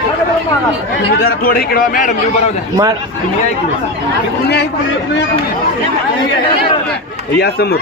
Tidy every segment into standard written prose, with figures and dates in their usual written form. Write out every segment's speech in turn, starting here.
तुम्ही जरा थोडं इकडे मॅडम मी उभं राहू द्या. तुम्ही ऐकलं या समोर.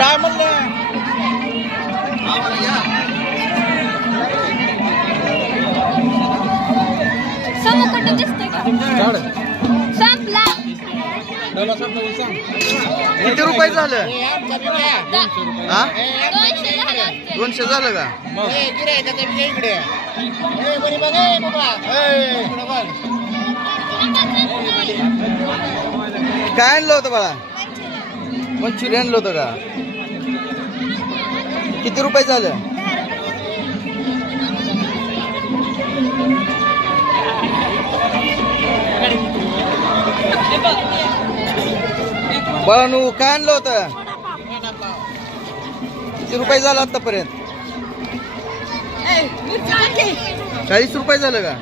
काय म्हणलं समोर दिसतंय का? संपला. किती रुपये झालं? 200 झालं. 200 झालं का? काय आणलं होतं बाळा? मंचुरियन आणलं होतं का? किती रुपये झालं? बाळानू काय आणलं होतं? किती रुपये झालं आतापर्यंत? 40 रुपये झालं का?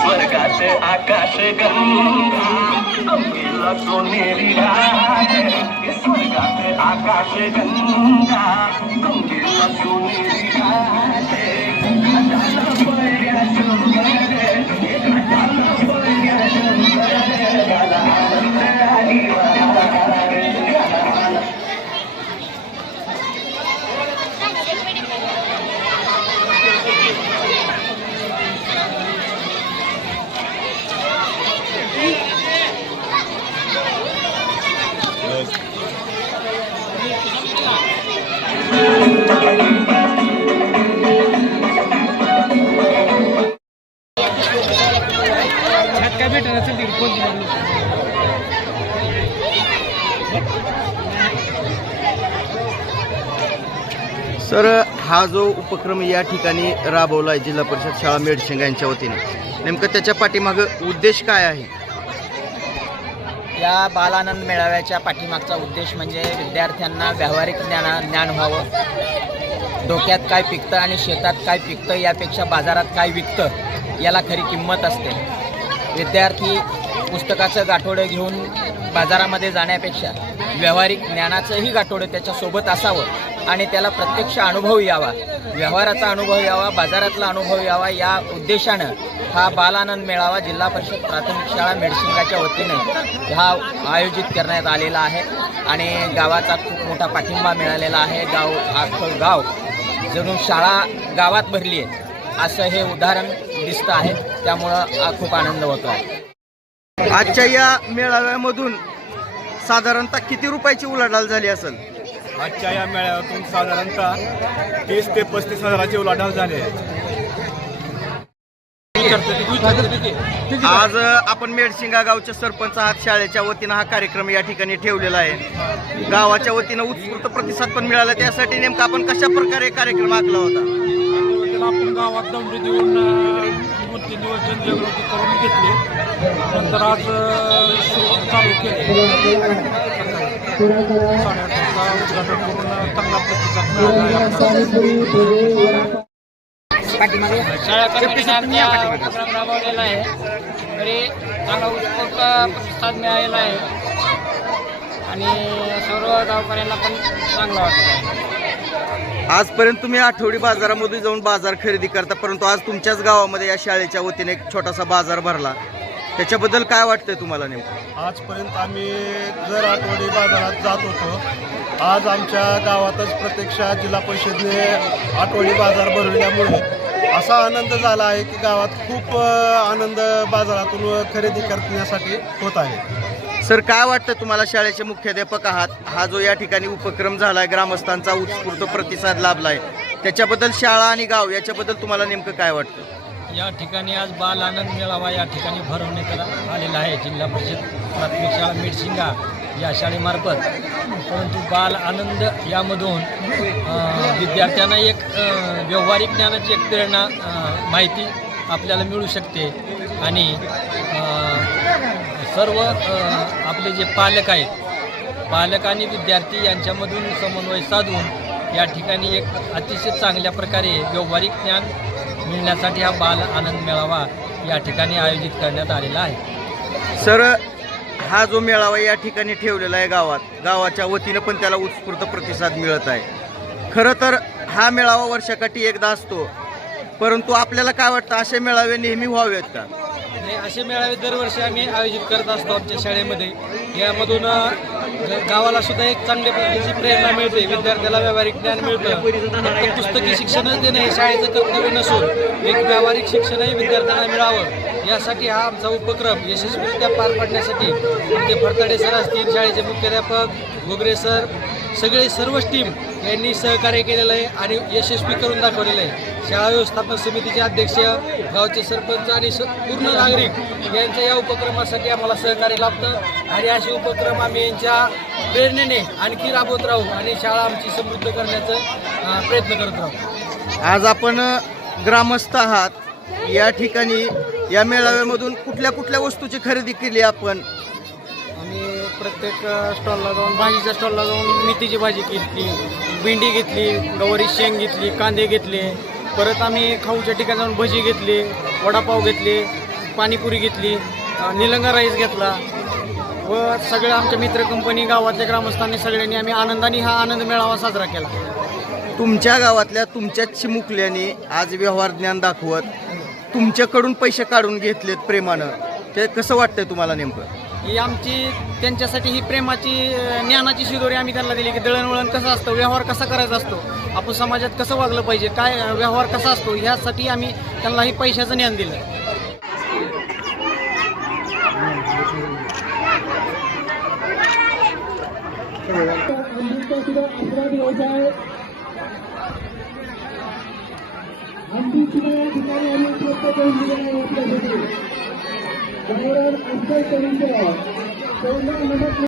स्वर्गात आकाश गंगा अंबिला सोनेरी राय. स्वर्गात आकाश गंगा अंबिला सोनेरी राय. सर, हा जो उपक्रम या ठिकाणी राबवला आहे जिल्हा परिषद शाळा मेडशिंगा यांच्या वतीने, नेमकं त्याच्या पाठीमागं उद्देश काय आहे? या बालानंद मेळाव्याच्या पाठीमागचा उद्देश म्हणजे विद्यार्थ्यांना व्यावहारिक ज्ञान व्हावं. डोक्यात काय पिकतं आणि शेतात काय पिकतं यापेक्षा बाजारात काय विकतं याला खरी किंमत असते. विद्यार्थी पुस्तकाचं गाठोडं घेऊन बाजारामध्ये जाण्यापेक्षा व्यावहारिक ज्ञानाचंही गाठोडं त्याच्यासोबत असावं आणि त्याला प्रत्यक्ष अनुभव यावा, व्यवहाराचा अनुभव यावा, बाजारातला अनुभव यावा या उद्देशानं हा बालानंद मेळावा जिल्हा परिषद प्राथमिक शाळा मेडशिंगाच्या वतीने हा आयोजित करण्यात आलेला आहे आणि गावाचा खूप मोठा पाठिंबा मिळालेला आहे. अख्खं गाव जणू शाळा गावात भरली आहे असं हे उदाहरण दिसतं आहे. त्यामुळं खूप आनंद होतो आहे. आजच्या या मेळाव्यामधून साधारणतः किती रुपयाची उलाढाल झाली असेल? आजच्या या मेळाव्यातून साधारणतः 30 ते 35 हजाराची उलाढाल झाली आहे. आज आपण मेडशिंगा गावचे सरपंच आहात. शाळेच्या वतीनं हा कार्यक्रम या ठिकाणी ठेवलेला आहे. गावाच्या वतीनं उत्स्फूर्त प्रतिसाद पण मिळाला. त्यासाठी नेमका आपण कशा प्रकारे कार्यक्रम आखला होता? आपण गावात दौंडी देऊन 2-3 दिवस जनजागृती करून घेतली. नंतर आज सुरुवात चालू केली. 8:30 उद्घाटन करून चांगला प्रतिसाद मिळाला. शाळा कमिटीने उपक्रम राबवलेला आहे तरी चांगला उत्स्फूर्त प्रतिसाद मिळालेला आहे आणि सर्व गावकऱ्यांना पण चांगला वाटत आहे. आजपर्यंत तुम्ही आठवडी बाजारामध्ये जाऊन बाजार खरेदी करता, परंतु आज तुमच्याच गावामध्ये या शाळेच्या वतीने एक छोटासा बाजार भरला. त्याच्याबद्दल काय वाटतंय तुम्हाला नेमकं? आजपर्यंत आम्ही दर आठवडी बाजारात जात होतो. आज आमच्या गावातच प्रत्यक्षात जिल्हा परिषदेने आठवडी बाजार भरविल्यामुळे असा आनंद झाला आहे की गावात खूप आनंद बाजारातून खरेदी करण्यासाठी होत आहे. सर, काय वाटतं तुम्हाला? शाळेचे मुख्याध्यापक आहात, हा जो या ठिकाणी उपक्रम झालाय, ग्रामस्थांचा उत्स्फूर्त प्रतिसाद लाभलाय, त्याच्याबद्दल शाळा आणि गाव याच्याबद्दल तुम्हाला नेमकं काय वाटतं? या ठिकाणी आज बाल आनंद मेळावा या ठिकाणी भरवण्यात आलेला आहे जिल्हा परिषद प्राथमिक शाळा मिरशिंगा या शाळेमार्फत. परंतु बाल आनंद यामधून विद्यार्थ्यांना एक व्यावहारिक ज्ञानाची एक प्रेरणा माहिती आपल्याला मिळू शकते आणि सर्व आपले जे पालक आहेत, पालक आणि विद्यार्थी यांच्यामधून समन्वय साधून या ठिकाणी एक अतिशय चांगल्या प्रकारे व्यावहारिक ज्ञान मिळण्यासाठी हा बाल आनंद मेळावा या ठिकाणी आयोजित करण्यात आलेला आहे. सर, हा जो मेळावा या ठिकाणी ठेवलेला आहे गावाच्या वतीनं पण त्याला उत्स्फूर्त प्रतिसाद मिळत आहे. खरं तर हा मेळावा वर्षाकाठी एकदा असतो, परंतु आपल्याला काय वाटतं, असे मेळावे नेहमी व्हावेत का? असे मेळावे दरवर्षी आम्ही आयोजित करत असतो आमच्या शाळेमध्ये. यामधून गावाला सुद्धा एक चांगल्या पद्धतीची प्रेरणा मिळते, विद्यार्थ्याला व्यावहारिक ज्ञान मिळतं. फक्त पुस्तकी शिक्षणच देणं हे शाळेचं कर्तव्य नसून एक व्यावहारिक शिक्षणही विद्यार्थ्यांना मिळावं यासाठी हा आमचा उपक्रम यशस्वीरित्या पार पाडण्यासाठी आमचे फरताडे सर असतील, शाळेचे मुख्याध्यापक घोगरे सर, सगळे सर्वच टीम यांनी सहकार्य केलेलं आहे आणि यशस्वी करून दाखवलेलं आहे. शाळा व्यवस्थापन समितीचे अध्यक्ष, गावचे सरपंच आणि पूर्ण नागरिक यांच्या या उपक्रमासाठी आम्हाला सहकार्य लाभतं आणि असे उपक्रम आम्ही यांच्या प्रेरणेने आणखी राबवत राहू आणि शाळा आमची समृद्ध करण्याचा प्रयत्न करत राहू. आज आपण ग्रामस्थ आहात, या ठिकाणी या मेळाव्यामधून कुठल्या कुठल्या वस्तूची खरेदी केली आपण? आम्ही प्रत्येक स्टॉलला जाऊन, भाजीच्या स्टॉलला जाऊन मेथीची भाजी घेतली, भेंडी घेतली, गवारी शेंग घेतली, कांदे घेतले. परत आम्ही खाऊच्या ठिकाणी जाऊन भजी घेतली, वडापाव घेतले, पाणीपुरी घेतली, निलंगा राईस घेतला व सगळ्या आमच्या मित्र कंपनी, गावातल्या ग्रामस्थांनी सगळ्यांनी आम्ही आनंदाने हा आनंद मेळावा साजरा केला. तुमच्या गावातल्या तुमच्याच चिमुकल्याने आज व्यवहार ज्ञान दाखवत तुमच्याकडून पैसे काढून घेतलेत प्रेमानं, ते कसं वाटतंय तुम्हाला नेमकं? ही आमची त्यांच्यासाठी ही प्रेमाची ज्ञानाची शिदोरी आम्ही त्यांना दिली की दळणवळण कसं असतं, व्यवहार कसा करायचा असतो, आपण समाजात कसं वागलं पाहिजे, काय व्यवहार कसा असतो, ह्यासाठी आम्ही त्यांना ही पैशाचं ज्ञान दिलं.